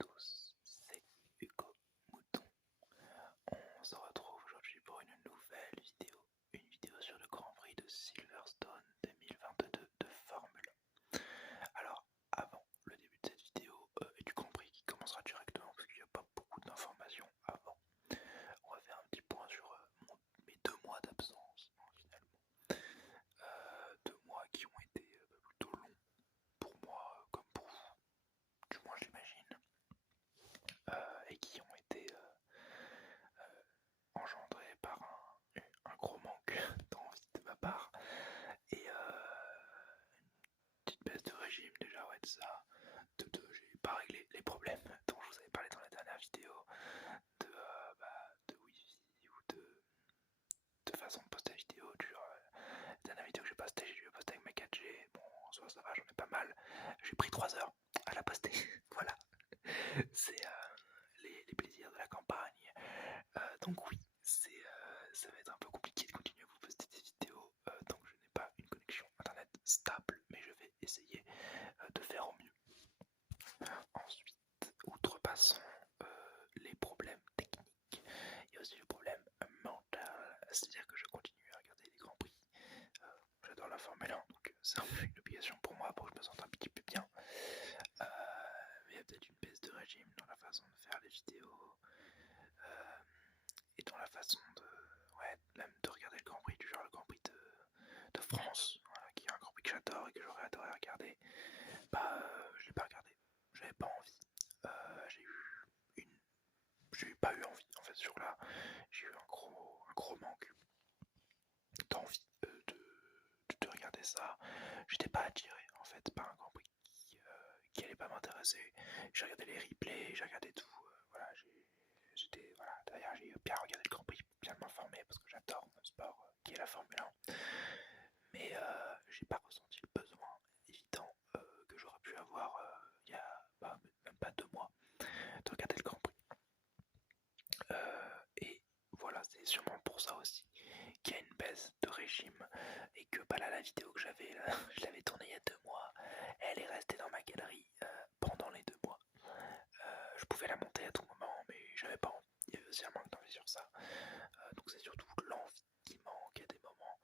tous, c'est Hugo Mouton. On se retrouve aujourd'hui pour une nouvelle vidéo, une vidéo sur le Grand Prix de Silverstone 2022 de Formule 1. Alors, avant le début de cette vidéo et du Grand Prix qui commencera directement parce qu'il n'y a pas beaucoup d'informations avant, on va faire un petit point sur mes 2 mois d'absence finalement. 2 mois qui ont été plutôt longs pour moi comme pour vous, du moins j'imagine. Et qui ont été engendrés par un gros manque d'envie de ma part et une petite baisse de régime déjà, ouais, de ça. De deux, j'ai pas réglé les problèmes dont je vous avais parlé dans la dernière vidéo de wifi ou de façon de poster la vidéo. La dernière vidéo que j'ai postée avec ma 4G. Bon, en soi ça va, j'en ai pas mal. J'ai pris 3 heures à la poster. Voilà, c'est les plaisirs de la campagne. Donc oui, ça va être un peu compliqué de continuer à vous poster des vidéos tant que je n'ai pas une connexion internet stable, mais je vais essayer de faire au mieux. Ensuite, outrepassons les problèmes techniques, il y a aussi le problème mental, c'est-à-dire que je continue à regarder les Grands Prix. J'adore la Formule 1, donc c'est un peu une obligation pour moi pour que je me sente un petit peu bien. Mais il y a peut-être une baisse de régime dans la façon de faire les vidéos et dans la façon même de regarder le Grand Prix, du genre le Grand Prix de France, voilà, qui est un Grand Prix que j'adore et que j'aurais adoré regarder. Je l'ai pas regardé, j'avais pas envie. J'ai pas eu envie en fait sur là, j'ai eu un gros manque d'envie de regarder ça. J'étais pas attiré en fait par un Grand Prix qui allait pas m'intéresser. J'ai regardé les replays, j'ai regardé tout. Voilà, j'étais derrière, j'ai bien regardé le Grand Prix pour bien m'informer parce que j'adore mon sport qui est la Formule 1. Mais j'ai pas ressenti le besoin évident que j'aurais pu avoir il y a même pas 2 mois de regarder le Grand Prix. Et voilà, c'est sûrement pour ça aussi qu'il y a une baisse de régime et que là la vidéo que j'avais là, je l'avais tournée il y a 2 mois, elle est restée dans ma galerie pendant les 2 mois. Je pouvais la monter à tout moment, mais j'avais pas envie. Il y avait aussi un manque d'envie sur ça. Donc c'est surtout l'envie qui manque à des moments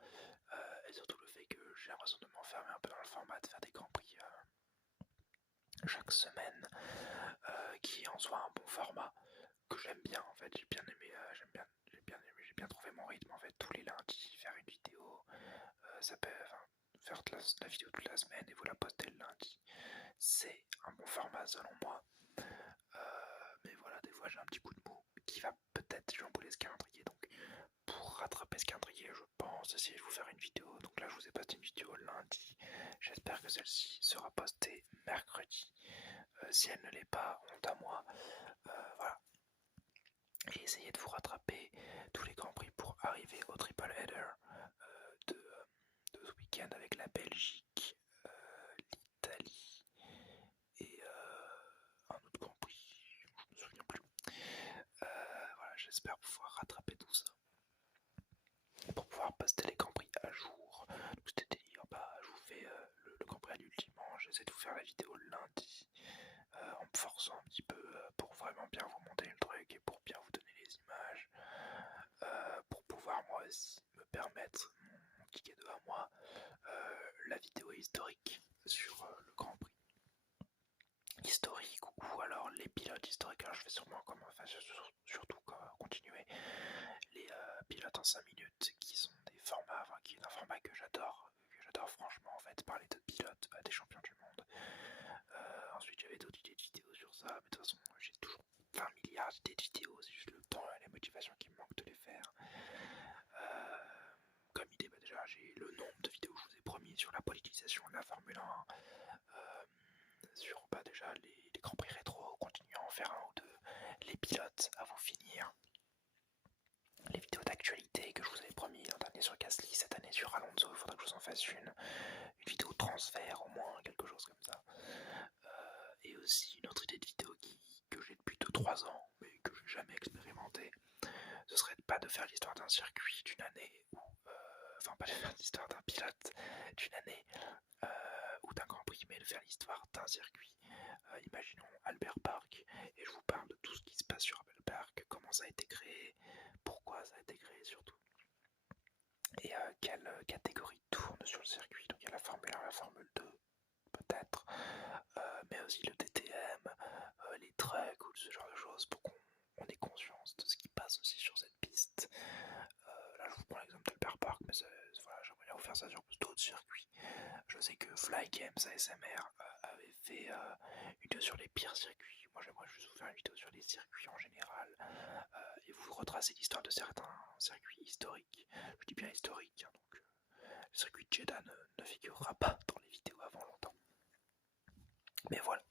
et surtout le fait que j'ai l'impression de m'enfermer un peu dans le format de faire des Grands Prix chaque semaine, qui est en soi un bon format que j'aime bien en fait. J'ai bien aimé, j'ai bien trouvé mon rythme en fait. Tous les lundis faire une vidéo, ça peut faire la vidéo toute la semaine et vous la postez le lundi. C'est un bon format selon moi. Mais voilà, des fois j'ai un petit coup de mou qui va peut-être chambouler ce calendrier. Donc pour rattraper ce calendrier, je pense essayer de vous faire une vidéo. Donc là je vous ai posté une vidéo lundi. J'espère que celle-ci sera postée mercredi. Si elle ne l'est pas, honte à moi. Voilà. Et essayez de vous rattraper tous les Grands Prix pour arriver au triple header de ce week-end avec la Belgique, l'Italie et un autre Grand Prix, je me souviens plus. Voilà, j'espère pouvoir rattraper tout ça pour pouvoir poster les Grands Prix à jour. Donc c'est-à-dire, je vous fais le Grand Prix à l'ultimanche, j'essaie de vous faire la vidéo le lundi en me forçant un petit peu pour vraiment bien vous monter le truc et pour bien vous donner les images, pour pouvoir moi aussi me permettre mon petit cadeau à moi, la vidéo historique sur le Grand Prix historique ou alors les pilotes historiques. Alors je vais sûrement surtout continuer les pilotes en 5 minutes qui sont des formats, qui est un format que j'adore franchement en fait, parler de pilotes, des champions du monde. Ensuite j'avais d'autres idées de vidéos sur ça, mais de toute façon j'ai toujours 20 milliards d'idées de vidéos, c'est juste le temps et la motivation qui me manquent de les faire. Comme idée, déjà j'ai le nombre de vidéos que je vous ai promis sur la politisation de la Formule 1, sur déjà les Grands Prix rétro, continuer à en faire un ou deux, les pilotes à vous finir, les vidéos d'actualité que je vous avais promis l'an dernier sur Gasly, cette année sur Alonso, il faudra que je vous en fasse une vidéo transfert au moins, quelque chose comme ça. Et aussi une autre idée de vidéo que j'ai depuis 2-3 ans, mais que je n'ai jamais expérimenté, ce serait pas de faire l'histoire d'un circuit d'une année, ou pas de faire l'histoire d'un pilote d'une année, ou d'un Grand Prix, mais de faire l'histoire d'un circuit Imaginons Albert Park, et je vous parle de tout ce qui se passe sur Albert Park, comment ça a été créé, pourquoi ça a été créé surtout, et quelle catégorie tourne sur le circuit. Donc il y a la Formule 1, la Formule 2, peut-être, mais aussi le DTM, les trucks ou ce genre de choses pour qu'on ait conscience de ce qui passe aussi sur cette piste. Là je vous prends l'exemple d'Albert Park, mais voilà, j'aimerais bien vous faire ça sur d'autres circuits. Je sais que Fly Games ASMR avait fait une vidéo sur les pires circuits. Moi j'aimerais juste vous faire une vidéo sur les circuits en général et vous retracer l'histoire de certains circuits historiques. Je dis bien historiques, hein, donc le circuit de Jeddah ne figurera pas dans les vidéos avant longtemps. Mais voilà,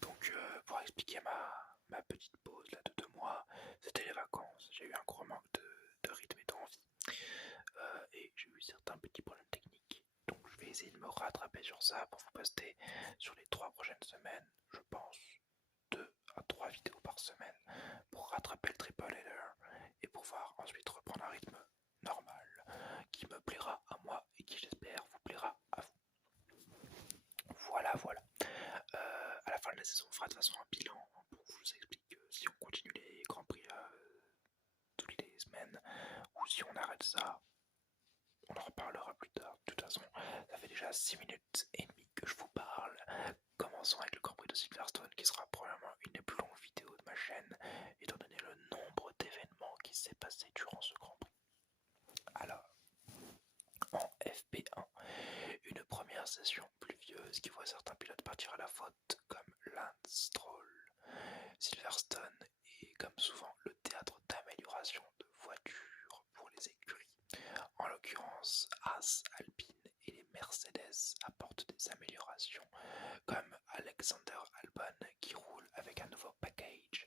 donc pour expliquer ma petite pause là de 2 mois, c'était les vacances. J'ai eu un gros manque de rythme et d'envie et j'ai eu certains petits problèmes techniques. Donc je vais essayer de me rattraper sur ça pour vous poster sur les 3 prochaines semaines, je pense 2 à 3 vidéos par semaine pour rattraper le triple header et pouvoir ensuite reprendre un rythme normal qui me plaira à moi et qui j'espère vous plaira à vous. Voilà, voilà. À la fin de la saison, on fera de toute façon un bilan pour vous expliquer si on continue les Grands Prix toutes les semaines ou si on arrête ça. On en reparlera plus tard. De toute façon, ça fait déjà 6 minutes et demie que je vous parle. Commençons avec le Grand Prix de Silverstone qui sera probablement une des plus longues vidéos de ma chaîne étant donné le nombre d'événements qui s'est passé durant ce Grand Prix. Alors, en FP1, une première session pluvieuse qui voit certains pilotes partir à la faute comme Lance Stroll. Silverstone est comme souvent le théâtre d'amélioration de voitures pour les écuries. En l'occurrence, Haas, Alpine et les Mercedes apportent des améliorations comme Alexander Albon qui roule avec un nouveau package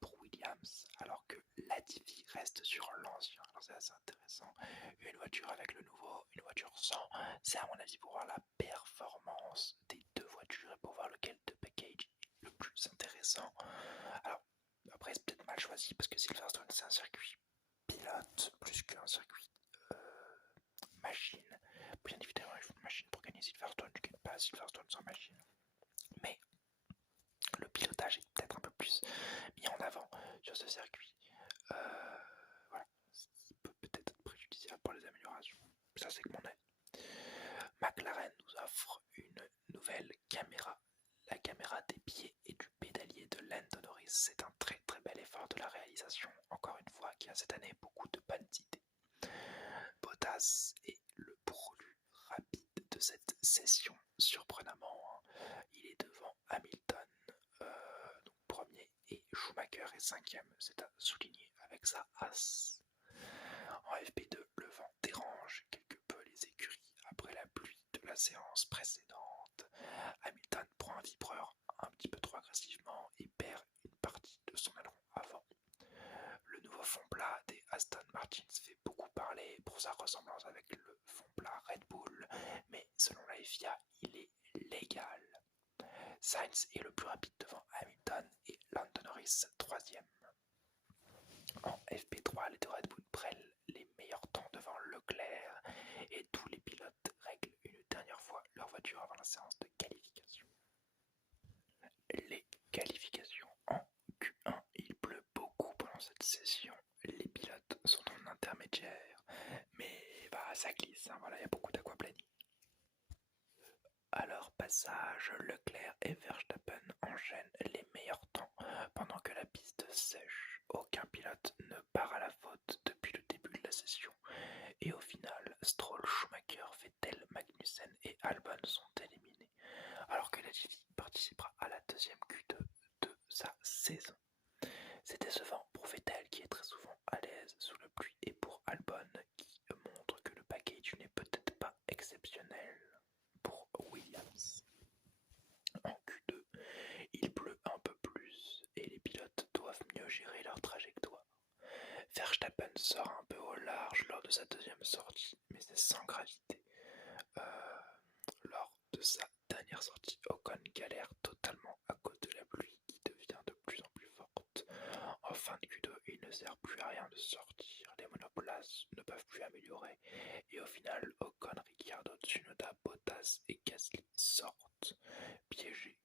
pour Williams alors que Latifi reste sur l'ancien. Alors c'est assez intéressant. Une voiture avec le nouveau, une voiture sans. C'est à mon avis pour voir la performance des deux voitures et pour voir lequel de package est le plus intéressant. Alors après c'est peut-être mal choisi parce que Silverstone c'est un circuit pilote plus qu'un circuit machine. Bien évidemment il faut une machine pour gagner Silverstone, tu gagnes pas Silverstone sans machine. Mais le pilotage est peut-être un peu plus mis en avant sur ce circuit. Voilà, ce qui peut peut-être être préjudiciable pour les améliorations. Ça c'est que mon avis. McLaren nous offre une nouvelle caméra. La caméra des pieds et du pédalier de Lando Norris. C'est un très très bel effort de la réalisation, encore une fois, qui a cette année beaucoup de bonnes idées. Bottas est le pourlu rapide de cette session, surprenamment. Il est devant Hamilton, donc premier, et Schumacher est cinquième. C'est à souligner avec sa Haas. En FP2, le vent dérange quelque peu les écuries après la pluie de la séance précédente. Hamilton prend un vibreur un petit peu trop agressivement et perd une partie de son aileron avant. Le nouveau fond plat des Aston Martin fait beaucoup parler pour sa ressemblance avec le fond plat Red Bull, mais selon la FIA, il est légal. Sainz est le plus rapide devant Hamilton et Lando Norris troisième. En FP3, les deux Red Bull prennent les meilleurs temps devant Leclerc et tous les pilotes règlent une dernière fois leur voiture avant la séance de qualification. Les qualifications en Q1, il pleut beaucoup pendant cette session. Les pilotes sont en intermédiaire, mais ça glisse, hein, voilà, il y a beaucoup d'aquaplaning. À leur passage, Leclerc et Verstappen enchaînent les meilleurs temps pendant que la piste sèche. Aucun pilote ne part à la faute depuis le début de la session. Et au final, Stroll, Schumacher, Vettel, Magnussen et Albon sont éliminés. Alors que Latifi participera à la deuxième Q2 de sa saison. C'est décevant pour Vettel qui est très souvent à l'aise sous la pluie et pour Albon qui montre que le package n'est peut-être pas exceptionnel pour Williams. En Q2, il pleut un peu plus et les pilotes doivent mieux gérer leur trajectoire. Verstappen sort un peu au large lors de sa deuxième sortie, mais c'est sans gravité. Lors de sa dernière sortie, Ocon galère totalement à cause de la pluie qui devient de plus en plus forte. En fin de Q2, il ne sert plus à rien de sortir, les monoplaces ne peuvent plus améliorer, et au final, Ocon, Ricciardo, Tsunoda, Bottas et Gasly sortent, piégés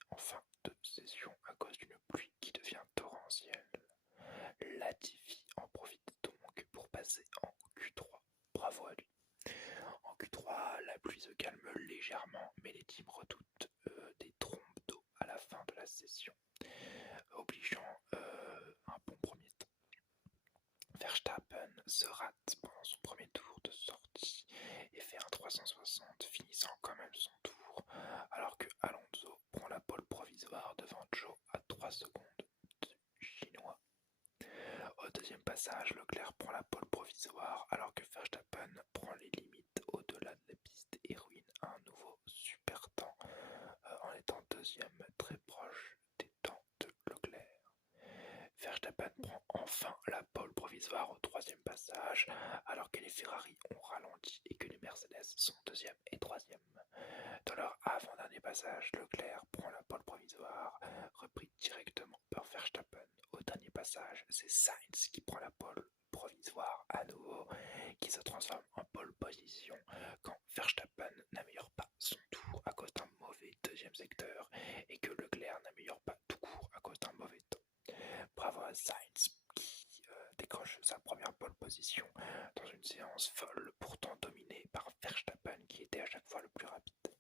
se calme légèrement, mais les teams redoutent des trompes d'eau à la fin de la session, obligeant un bon premier temps. Verstappen se rate pendant son premier tour de sortie et fait un 360, finissant quand même son tour, alors que Alonso prend la pole provisoire devant Zhou à 3 secondes du chinois. Au deuxième passage, Leclerc prend la pole provisoire alors que Verstappen prend les limites au-delà de la piste et ruine un nouveau super temps en étant deuxième très proche des temps de Leclerc. Verstappen prend enfin la pole provisoire au troisième passage alors que les Ferrari ont ralenti et que les Mercedes sont deuxième et troisième. Dans leur avant-dernier passage, Leclerc prend la pole provisoire, repris directement par Verstappen. Au dernier passage, c'est Sainz qui prend la pole provisoire à nouveau, qui se transforme en pole position quand Verstappen n'améliore pas son tour à cause d'un mauvais deuxième secteur et que Leclerc n'améliore pas tout court à cause d'un mauvais temps. Bravo à Sainz qui décroche sa première pole position dans une séance folle pourtant dominée par Verstappen qui était à chaque fois le plus rapide.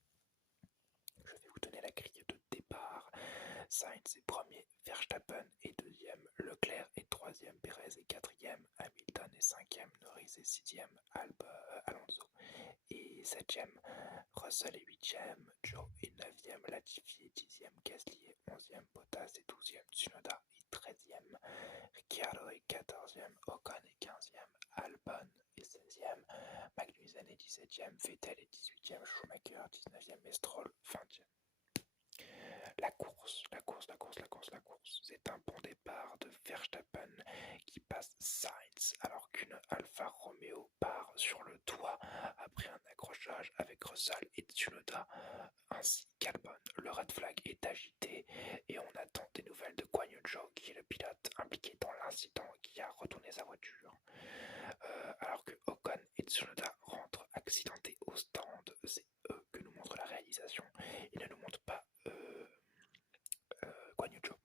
Je vais vous donner la grille de départ. Sainz est premier, Verstappen est deuxième, Leclerc est troisième, Perez est quatrième, Hamilton est cinquième, Norris est sixième, Alonso est septième, Russell est huitième, Zhou est neuvième, Latifi est dixième, Gasly est onzième, Bottas est douzième, Tsunoda est treizième, Ricciardo est quatorzième, Ocon est quinzième, Albon est seizième, Magnussen est dix-septième, Vettel est dix-huitième, Schumacher dix-neuvième et Stroll vingtième. La course, c'est un bon départ de Verstappen qui passe Sainz alors qu'une Alfa Romeo part sur le toit après un accrochage avec Russell et Tsunoda ainsi qu'Albon. Le red flag est agité et on attend des nouvelles de Guan Yu Zhou qui est le pilote impliqué dans l'incident qui a retourné sa voiture. Alors que Ocon et Tsunoda rentrent accidentés au stand, c'est eux que nous montre la réalisation. Ils ne nous montrent pas Guan Yu Zhou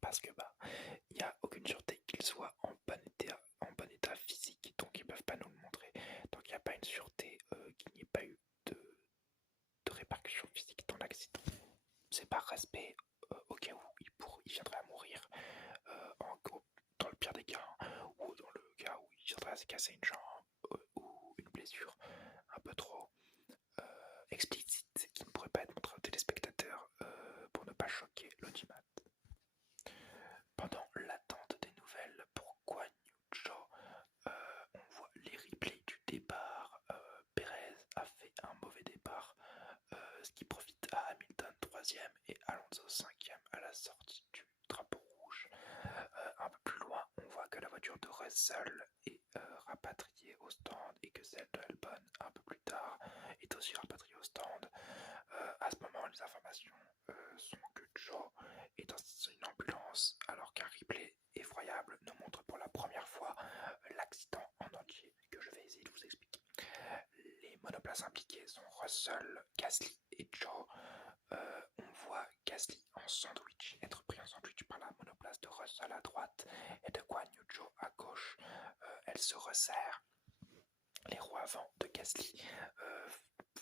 parce que il n'y a aucune sûreté qu'il soit en bon état physique, donc ils ne peuvent pas nous le montrer. Donc il n'y a pas une sûreté qu'il n'y ait pas eu de répercussions physiques dans l'accident. C'est par respect au cas où il viendrait à mourir dans le pire des cas, ou dans le cas où il viendrait à se casser une jambe ou une blessure un peu trop explicite qui ne pourrait pas être montrée aux téléspectateurs pour ne pas choquer l'audimat. Pendant l'attente des nouvelles pour Guan Yu Zhou, on voit les replays du départ. Perez a fait un mauvais départ, ce qui profite à Hamilton 3e et Alonso 5e à la sortie du drapeau rouge. Un peu plus loin, on voit que la voiture de Russell est rapatriée au stand et que celle de Albon, un peu plus tard, est aussi rapatriée au stand. À ce moment, les informations sont que Zhou est dans une ambulance alors qu'un replay effroyable nous montre pour la première fois l'accident en entier que je vais essayer de vous expliquer. Les monoplaces impliquées sont Russell, Gasly et Zhou. On voit Gasly en sandwich, être pris en sandwich par la monoplace de Russell à droite et de Guan Yu Zhou à gauche. Elle se resserre. Les roues avant de Gasly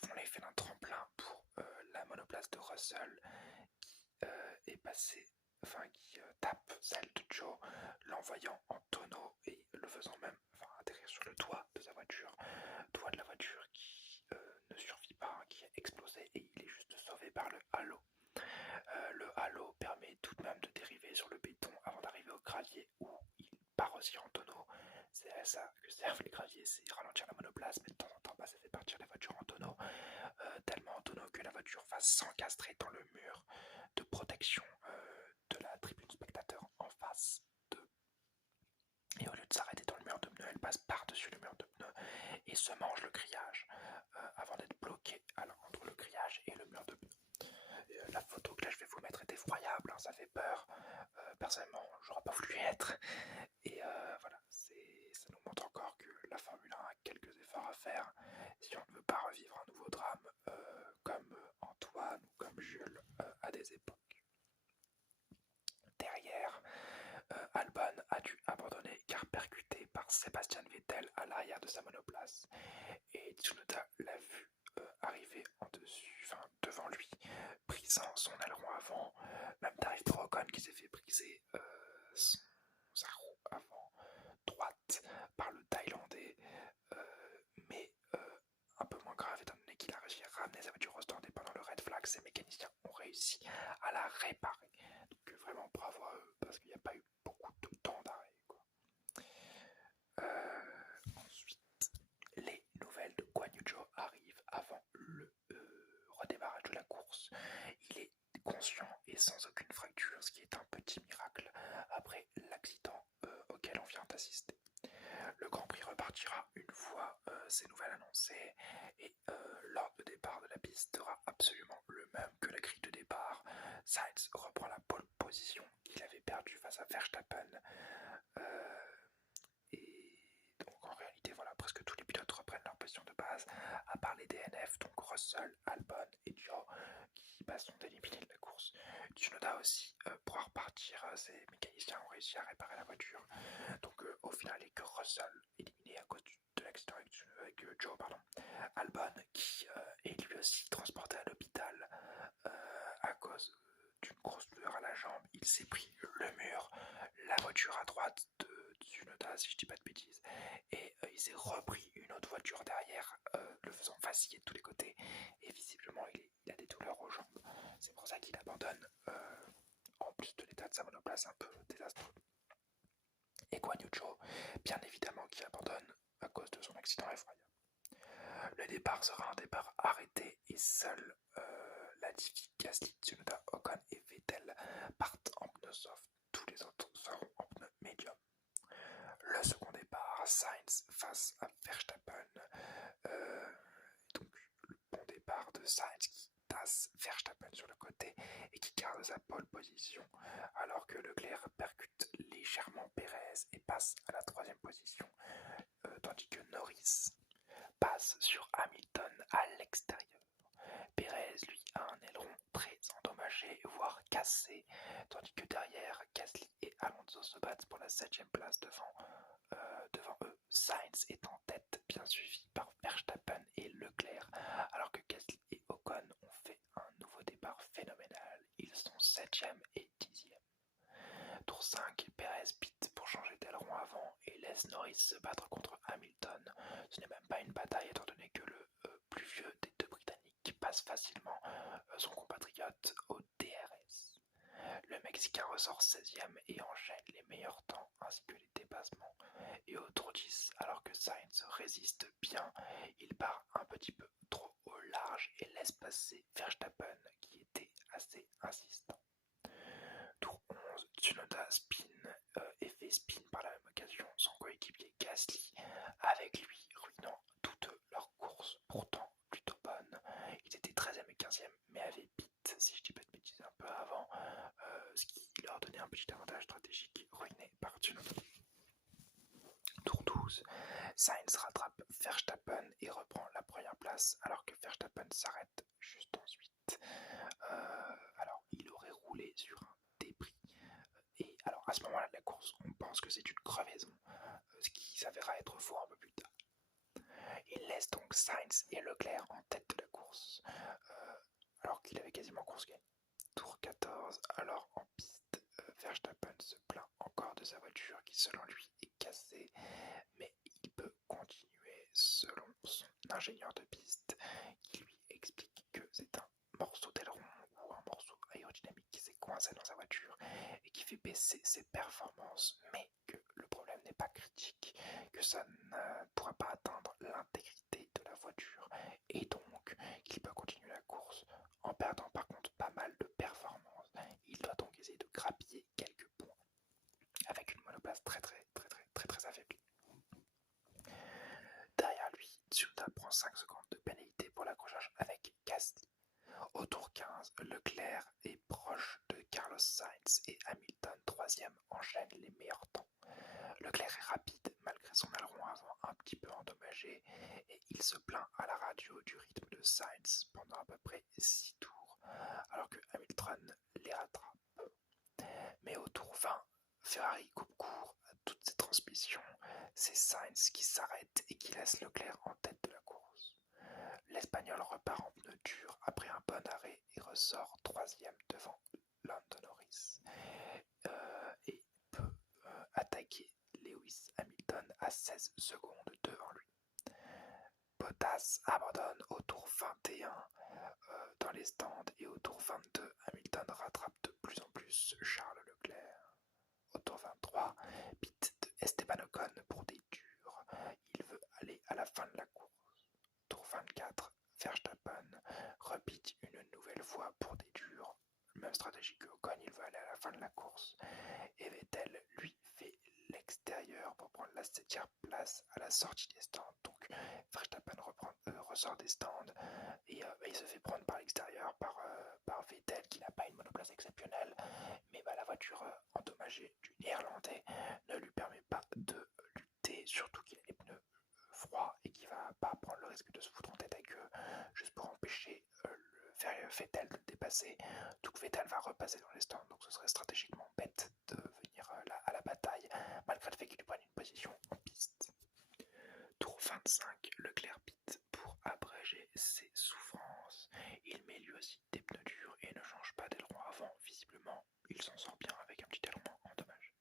font l'effet d'un tremplin pour la monoplace de Russell qui est passée, qui tape celle de Zhou, l'envoyant en tonneau et le faisant même atterrir sur le toit de sa voiture, toit de la voiture qui ne survit pas, qui a explosé et il est juste sauvé par le halo. Le halo permet tout de même de dériver sur le béton avant d'arriver au gravier où il part aussi en tonneau. C'est à ça que servent les graviers, c'est ralentir la monoplace, mais de temps en temps ça fait partir la voiture en tonneau, tellement en tonneau que la voiture va s'encastrer dans le mur de protection de la tribune spectateur en face d'eux. Et au lieu de s'arrêter dans le mur de pneus, elle passe par-dessus le mur de pneus et se mange le grillage avant d'être bloquée entre le grillage et le mur de pneus. La photo que là je vais vous mettre est effroyable, ça fait peur. Personnellement, j'aurais pas voulu y être. Et voilà, ça nous montre encore que la Formule 1 a quelques efforts à faire si on ne veut pas revivre un nouveau drame comme Antoine ou comme Jules à des époques. Derrière, Albon a dû abandonner car percuté par Sébastien Vettel à l'arrière de sa monoplace. Et Tsunoda l'a vu maîtrisant son aileron avant, même tarif pour Ocon qui s'est fait briser sa roue avant droite par le Thaïlandais, mais un peu moins grave étant donné qu'il a réussi à ramener sa voiture au stand et pendant le red flag, ses mécaniciens ont réussi à la réparer. Donc vraiment bravo à eux parce qu'il n'y a pas eu beaucoup de temps d'arrêt. Ensuite, les nouvelles de Guan Yu Zhou arrivent avant le redémarrage de la course. Il est conscient et sans aucune fracture, ce qui est un petit miracle après l'accident auquel on vient d'assister. Le Grand Prix repartira une fois ces nouvelles annoncées et l'ordre de départ de la piste sera absolument le même que la grille de départ. Sainz reprend la pole position qu'il avait perdue face à Verstappen. Et donc en réalité, voilà, presque tous les pilotes reprennent leur position de base, à part les DNF, donc Russell, Albon et Zhou, qui sont éliminés de la course. Tsunoda aussi pourra repartir, ses mécaniciens ont réussi à réparer la voiture. Donc au final, il n'y a que Russell éliminé à cause de l'accident avec Zhou, pardon. Albon qui est lui aussi transporté à l'hôpital à cause d'une grosse douleur à la jambe. Il s'est pris le mur, la voiture à droite de Tsunoda, si je dis pas de bêtises, et il s'est repris une autre voiture derrière, le faisant vaciller de tous les côtés, et visiblement il a des douleurs aux jambes. C'est pour ça qu'il abandonne, en plus de l'état de sa monoplace un peu désastreux. Et Guan Yu Zhou, bien évidemment, qui abandonne à cause de son accident effroyable. Le départ sera un départ arrêté et seul Latifi, Gasly, Tsunoda, Ocon et Vettel partent en pneus soft. Tous les autres seront en pneus médium. Le second départ, Sainz face à Verstappen. Donc le bon départ de Sainz qui tasse Verstappen sur le côté et qui garde sa pole position, alors que Leclerc percute légèrement Perez et passe à la troisième position, tandis que Norris passe sur Hamilton à l'extérieur. Perez, lui, a un aileron très endommagé, voire cassé, tandis que derrière, Gasly et Alonso se battent pour la 7ème place devant eux. Sainz est en tête, bien suivi par Verstappen et Leclerc, alors que Gasly et Ocon ont fait un nouveau départ phénoménal. Ils sont 7ème et 10ème. Tour 5, Perez pit pour changer d'aileron avant et laisse Norris se battre contre Hamilton. Ce n'est même pas une bataille étant donné que le plus vieux des deux Britanniques passe facilement son compatriote au DRS. Le Mexicain ressort 16ème et enchaîne les meilleurs temps ainsi que les dépassements. Et au tour 10, alors que Sainz résiste bien, il part un petit peu trop au large et laisse passer Verstappen qui était assez insistant. Tour 11, Tsunoda spin et fait spin par la même occasion son coéquipier Gasly, avec lui ruinant toute leur course, pourtant plutôt bonne. Ils étaient 13ème et 15ème, mais avaient pit, si je dis pas de bêtises, un peu avant, ce qui leur donnait un petit avantage stratégique ruiné par Tsunoda. Tour 12, Sainz rattrape Verstappen et reprend la première place, alors que Verstappen s'arrête juste ensuite. Alors, il aurait roulé sur un débris. Et alors, à ce moment-là de la course, on pense que c'est une crevaison, ce qui s'avérera être faux un peu plus tard. Il laisse donc Sainz et Leclerc en tête de la course, alors qu'il avait quasiment course gagnée. Tour 14, alors en piste, Verstappen se plaint encore de sa voiture qui, selon lui, est cassée, mais il peut continuer selon son ingénieur de piste qui lui explique que c'est un morceau d'aileron ou un morceau aérodynamique qui s'est coincé dans sa voiture et qui fait baisser ses performances, mais que le problème n'est pas critique, que ça ne pourra pas atteindre l'intégrité de la voiture et donc qu'il peut continuer la course en perdant par contre pas mal de performances. Il doit donc essayer de grappiller quelques points avec une monoplace très affaiblie. Derrière lui, Tsunoda prend 5 secondes de pénalité pour l'accrochage avec Gasly. Au tour 15, Leclerc est proche de Carlos Sainz et Hamilton, 3ème, enchaîne les meilleurs temps. Leclerc est rapide malgré son aileron avant un petit peu endommagé et il se plaint à la radio du rythme de Sainz pendant à peu près 6 tours, alors que Hamilton les rattrape. Mais au tour 20, Ferrari coupe court à toutes ses transmissions, c'est Sainz qui s'arrête et qui laisse Leclerc en tête de la course. L'Espagnol repart en pneu dur après un bon arrêt et ressort 3 troisième devant Lando Norris et peut attaquer Lewis Hamilton à 16 secondes devant lui. Bottas abandonne au tour 21 dans les stands et au tour 22, Hamilton rattrape de plus en plus Charles Leclerc. Au tour 23, pit de Esteban Ocon pour des durs. Il veut aller à la fin de la course. Tour 24, Verstappen repite une nouvelle fois pour des durs. Même stratégie que Ocon, il veut aller à la fin de la course. Et Vettel, lui, fait l'extérieur pour prendre la 7e place à la sortie des stands. Donc Verstappen ressort des stands et il se fait prendre par l'extérieur par Vettel qui n'a pas une monoplace exceptionnelle, mais la voiture endommagée du néerlandais ne lui permet pas de lutter, surtout qu'il a les pneus froids et qu'il va pas prendre le risque de se foutre en tête avec eux juste pour empêcher Vettel de le dépasser. Donc Vettel va repasser dans les stands, donc ce serait stratégiquement bête de venir à la bataille malgré le fait qu'il prenne une position en piste. Tour 25, Leclerc pit pour abréger ses souffrances. Il met lui aussi des pneus durs et ne change pas d'aileron avant. Visiblement, il s'en sort bien avec un petit aileron en dommage.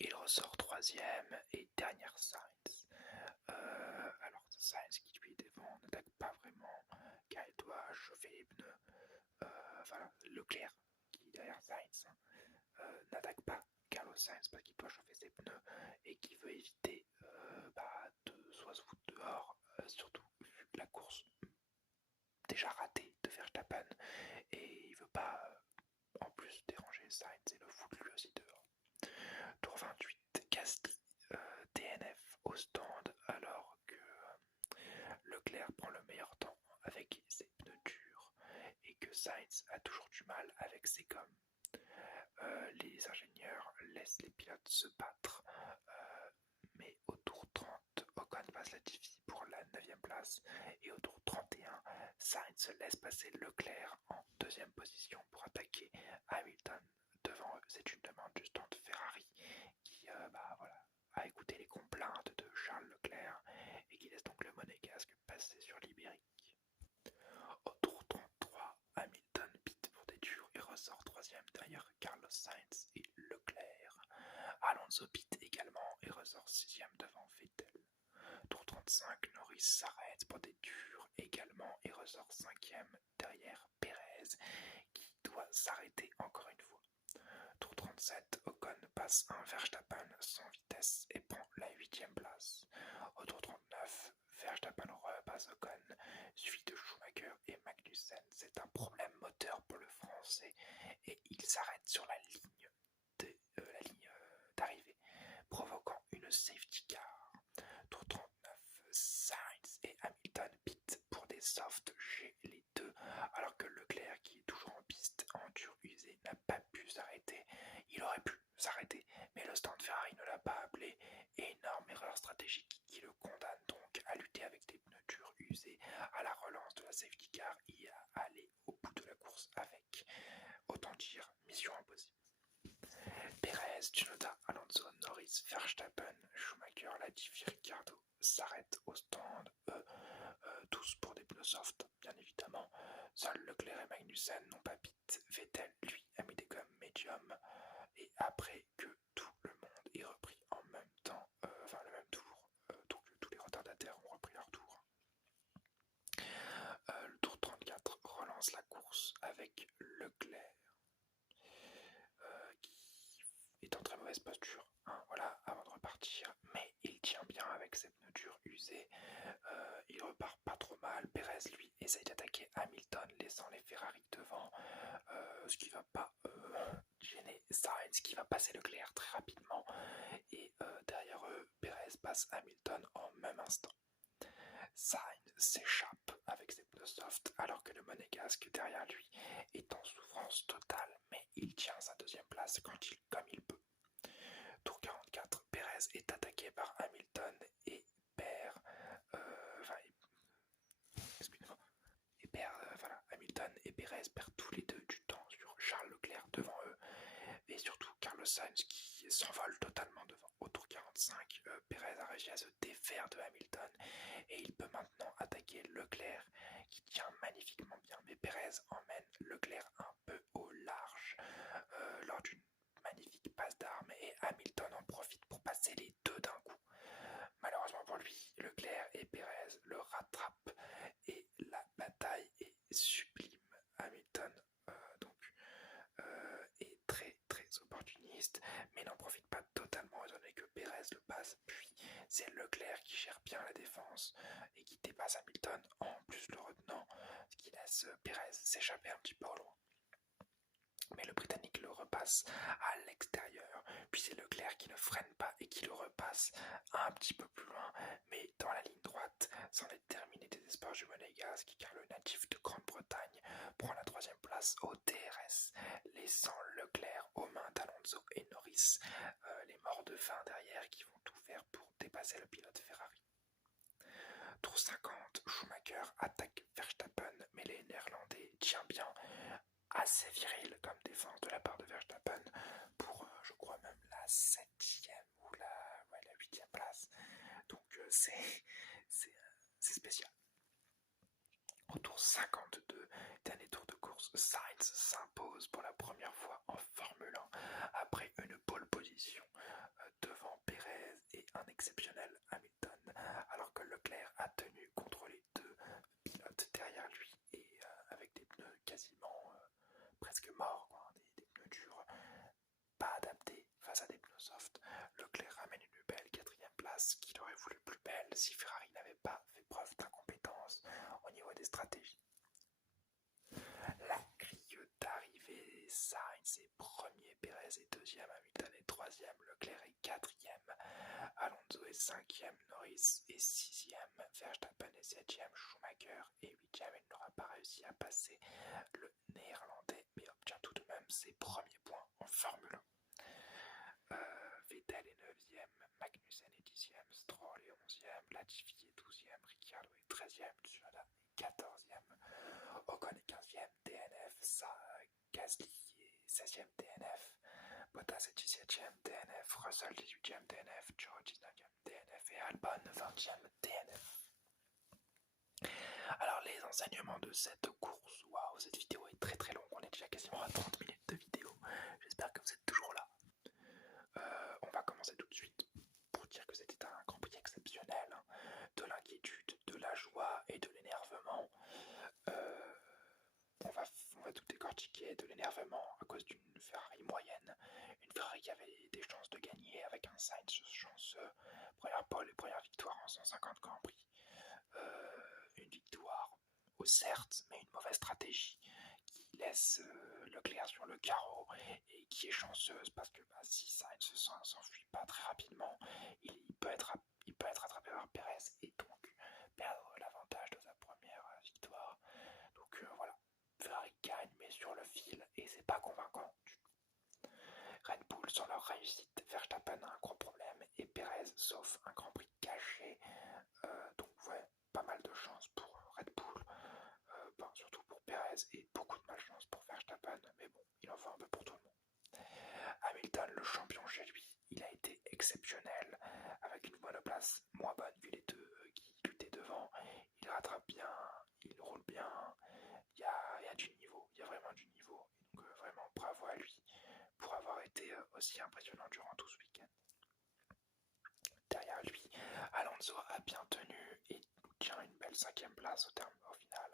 Il ressort troisième et dernière Sainz. Alors Sainz qui lui est devant n'attaque pas vraiment car il doit chauffer les pneus. Leclerc qui est derrière Sainz n'attaque pas Carlos Sainz parce qu'il doit chauffer ses pneus et qui veut éviter de soit se foutre dehors, surtout vu la course déjà ratée de Verstappen et il veut pas en plus déranger Sainz et le foutre lui aussi dehors. Tour 28, Gasly DNF au stand alors que Leclerc prend le meilleur temps avec ses pneus durs et que Sainz a toujours du mal avec ses gommes. Les ingénieurs laissent les pilotes se battre, mais au tour 30, Ocon passe la Latifi pour la 9e place et au tour 31, Sainz laisse passer Leclerc en 2e position pour attaquer Hamilton devant eux. C'est une demande du stand Ferrari qui a écouté les complaintes de Charles Leclerc et qui laisse donc le monégasque passer sur l'Ibérique. Au tour 33, Hamilton pit pour des durs et ressort 3e derrière Carlos Sainz et Leclerc. Alonso pit également et ressort 6e devant Vettel. Tour 35, Norris s'arrête pour des durs également et ressort 5e derrière Perez qui doit s'arrêter encore une fois. Tour 37, Ocon passe un Verstappen sans vitesse et prend la 8e place. Au tour 39, Verstappen repasse Ocon, suivi de Schumacher et Magnussen. C'est un problème moteur pour le français et il s'arrête sur la ligne d'arrivée, provoquant une safety car. Tour 39, Sainz et Hamilton pit pour des softs chez les deux, alors que Leclerc, qui est toujours en piste en dur usé, n'a pas pu s'arrêter. Il aurait pu s'arrêter, mais le stand Ferrari ne l'a pas appelé. Énorme erreur stratégique qui le condamne donc à lutter avec des pneus durs usés à la relance de la safety car et à aller au bout de la course avec. Autant dire, mission impossible. Perez, Tsunoda, Alonso, Norris, Verstappen, Schumacher, Latifi, Ricciardo s'arrêtent au stand, tous pour des pneus soft, bien évidemment. Seuls Leclerc et Magnussen n'ont pas pit. Vettel, lui, a mis des gommes médium. Et après que tout le monde est repris en même temps, le même tour, donc tous les retardataires ont repris leur tour. Le tour 34 relance la course avec Leclerc qui est en très mauvaise posture, avant de repartir, mais il tient bien avec ses pneus durs usés, il repart pas trop mal. Perez lui essaye d'attaquer Hamilton laissant les Ferrari devant, ce qui va pas gêner Sainz qui va passer Leclerc très rapidement et derrière eux Perez passe Hamilton en même instant. Sainz s'échappe avec ses pneus soft alors que le monégasque derrière lui est en souffrance totale, mais il tient sa 2e place comme il peut. Tour 44, Perez est attaqué par Hamilton et perd Hamilton et Perez perdent tous les deux du temps sur Charles Leclerc devant eux et surtout Carlos Sainz qui s'envole totalement devant. Au tour 45, Perez a réussi à se défaire de Hamilton et il peut maintenant attaquer Leclerc qui tient magnifiquement bien, mais Perez emmène Leclerc un piste, mais n'en profite pas totalement étant donné que Pérez le passe, puis c'est Leclerc qui gère bien la défense et qui dépasse Hamilton en plus le retenant, ce qui laisse Pérez s'échapper un petit peu au loin. Mais le Britannique le repasse à l'extérieur, puis c'est Leclerc qui ne freine pas et qui le repasse un petit peu plus loin, mais dans la ligne droite, c'en est terminé des espoirs du Monégasque car le natif de Grande-Bretagne prend la 3e place au DRS, laissant Leclerc aux mains d'Alonso et Norris, les morts de faim derrière qui vont tout faire pour dépasser le pilote Ferrari. Tour 50, Schumacher attaque Verstappen, mais les Néerlandais tiennent bien, assez viril comme défense de la part de Verstappen pour, je crois même la 7e ou la 8e place. Donc c'est spécial. Au tour 52, dernier tour de course, Sainz s'impose pour la première fois en Formule 1 après une pole position devant Pérez et un exceptionnel Hamilton, alors que Leclerc a tenu contre les deux pilotes derrière lui et avec des pneus quasiment presque morts, quoi, des pneus durs, pas adaptés face à des pneus soft. Leclerc ramène une belle 4e place qu'il aurait voulu plus belle si Ferrari n'avait pas fait preuve d'incompétence au niveau des stratégies. La grille d'arrivée, Sainz est premier, Pérez est 2e, Hamilton est 3e, Leclerc est 4e, Alonso est 5e, Norris est 6e, Verstappen est 7e, Schumacher est 8e. Il n'aura pas réussi à passer le néerlandais, mais obtient tout de même ses premiers points en Formule 1. Vettel est 9e, Magnussen est 10e, Stroll est 11e, Latifi est 12e, Ricciardo est 13e, Tsunoda est 14e, Ocon est 15e, DNF, Gasly est 16e, DNF, Bottas est 17e, DNF, Russell 18e, DNF, Joe 19e, DNF et Albon 20e, DNF. Alors les enseignements de cette course, waouh, cette vidéo est très très longue, on est déjà quasiment à 30 minutes de vidéo, j'espère que vous êtes toujours là. On va commencer tout de suite pour dire que c'était un Grand Prix exceptionnel, hein, de l'inquiétude, de la joie et de l'énervement. On va tout décortiquer, de l'énervement à cause d'une Ferrari moyenne, une Ferrari qui avait des chances de gagner avec un Sainz chanceux, première pole et première victoire en 150 Grand Prix. Une victoire, certes, mais une mauvaise stratégie qui laisse Leclerc sur le carreau et qui est chanceuse parce que si Sainz s'enfuit pas très rapidement, il peut être attrapé par Pérez et donc perdre l'avantage de sa première victoire. Donc voilà, Ferrari gagne mais sur le fil et c'est pas convaincant du tout. Red Bull sans leur réussite, Verstappen a un gros problème et Pérez sauf un Grand Prix caché. Donc ouais, pas mal de chance pour Red Bull, surtout pour Pérez et beaucoup de malchance pour Verstappen, mais bon, il en faut un peu pour tout le monde. Hamilton, le champion chez lui, il a été exceptionnel, avec une monoplace moins bonne que les deux qui luttaient devant. Il rattrape bien, il roule bien, il y a du niveau, il y a vraiment du niveau. Donc vraiment bravo à lui pour avoir été aussi impressionnant durant tout ce week-end. Derrière lui, Alonso a bien tenu et tient une belle 5e place au final.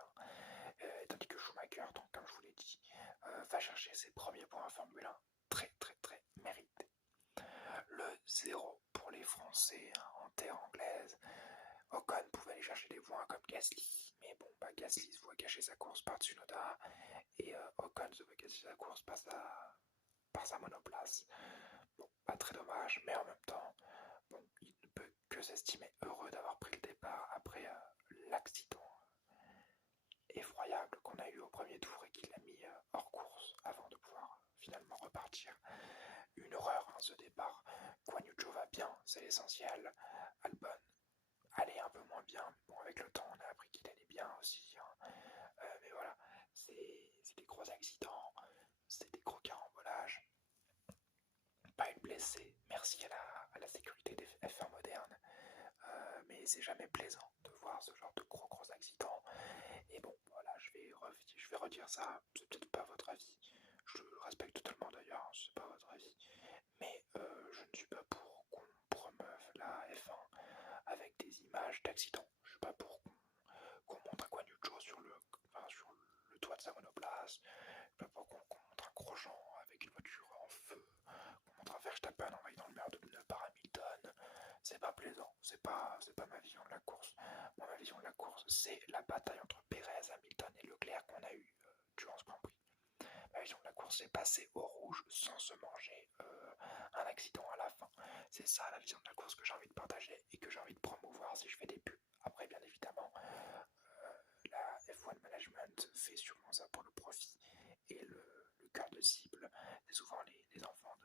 Tandis que Schumacher, donc, comme je vous l'ai dit, va chercher ses premiers points en Formule 1. Très très très mérité. Le 0 pour les Français en terre anglaise. Ocon pouvait aller chercher des points comme Gasly, mais bon, Gasly se voit cacher sa course par Tsunoda et Ocon se voit cacher sa course par sa monoplace. Bon, pas très dommage, mais en même temps, bon, il ne peut que s'estimer heureux d'avoir pris le départ après l'accident effroyable qu'on a eu au premier tour et qui l'a mis hors course avant de pouvoir finalement repartir. Une horreur, hein, ce départ. Guan Yu Zhou va bien, c'est l'essentiel. Albon allait un peu moins bien, mais bon, avec le temps, on a appris qu'il allait bien aussi. Hein. Mais voilà, c'est des gros accidents, c'est des gros carambolages. Pas une blessée, merci à la sécurité des F1 modernes. Mais c'est jamais plaisant de voir ce genre de gros accidents. Et bon, voilà, je vais redire ça, c'est peut-être pas votre avis, je le respecte totalement d'ailleurs, c'est pas votre avis, mais je ne suis pas pour qu'on promeuve la F1 avec des images d'accidents. Je suis pas pour qu'on montre un Guan Yu Zhou sur le toit de sa monoplace, je suis pas pour qu'on montre un Grosjean avec une voiture en feu, qu'on montre c'est pas plaisant, c'est pas ma vision de la course. Moi, ma vision de la course, c'est la bataille entre Pérez, Hamilton et Leclerc qu'on a eu durant ce Grand Prix. Ma vision de la course, c'est passer au rouge sans se manger un accident à la fin. C'est ça la vision de la course que j'ai envie de partager et que j'ai envie de promouvoir si je fais des pubs. Après, bien évidemment, la F1 Management fait sûrement ça pour le profit et le cœur de cible, c'est souvent les enfants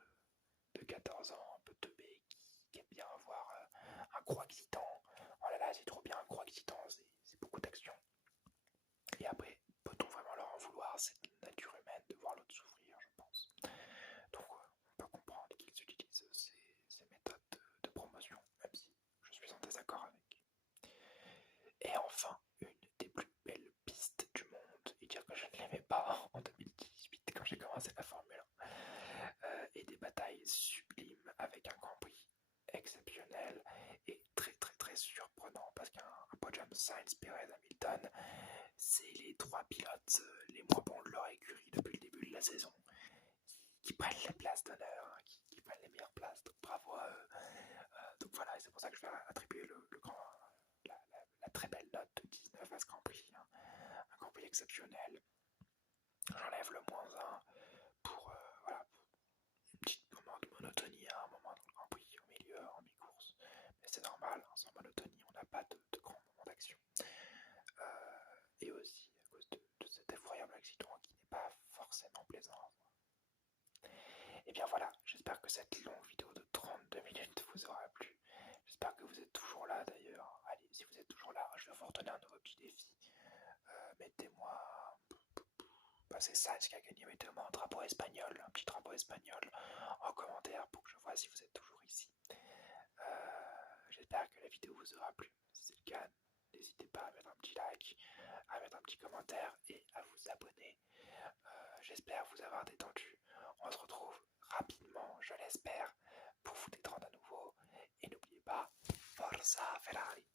de 14 ans, un peu teubés, qui aiment bien avoir un gros accident. Oh là là, c'est trop bien un gros accident, c'est beaucoup d'action. Et après, peut-on vraiment leur en vouloir? C'est une nature humaine de voir l'autre souffrir, je pense. Donc, on peut comprendre qu'ils utilisent ces méthodes de promotion, même si je suis en désaccord avec. Et enfin, une des plus belles pistes du monde, et dire que je ne l'aimais pas en 2018 quand j'ai commencé la Formule 1, et des batailles sublimes avec un Grand Prix exceptionnel et très très très surprenant parce qu'un podium Sainz, Perez, Hamilton, c'est les trois pilotes les moins bons de leur écurie depuis le début de la saison qui prennent les places d'honneur, hein, qui prennent les meilleures places, donc bravo à eux. Donc voilà, et c'est pour ça que je vais attribuer la très belle note de 19 à ce Grand Prix, hein. Un Grand Prix exceptionnel. J'enlève le -1 pour, voilà, pour un petit moment de monotonie, hein, un moment dans le Grand Prix au milieu, en mi-course. Mais c'est normal, hein, sans monotonie, on n'a pas de grands moments d'action. Et aussi à cause de cet effroyable accident qui n'est pas forcément plaisant. Et bien voilà, j'espère que cette longue vidéo de 32 minutes vous aura plu. J'espère que vous êtes toujours là d'ailleurs. Allez, si vous êtes toujours là, je vais vous redonner un nouveau petit défi. Mettez-moi... Bah, c'est Sainz qui a gagné, mettez-moi un drapeau espagnol, un petit drapeau espagnol en commentaire pour que je vois si vous êtes toujours ici. J'espère que la vidéo vous aura plu. Si c'est le cas, n'hésitez pas à mettre un petit like, à mettre un petit commentaire et à vous abonner. J'espère vous avoir détendu. On se retrouve rapidement, je l'espère, pour vous détendre à nouveau. Et n'oubliez pas, Forza Ferrari!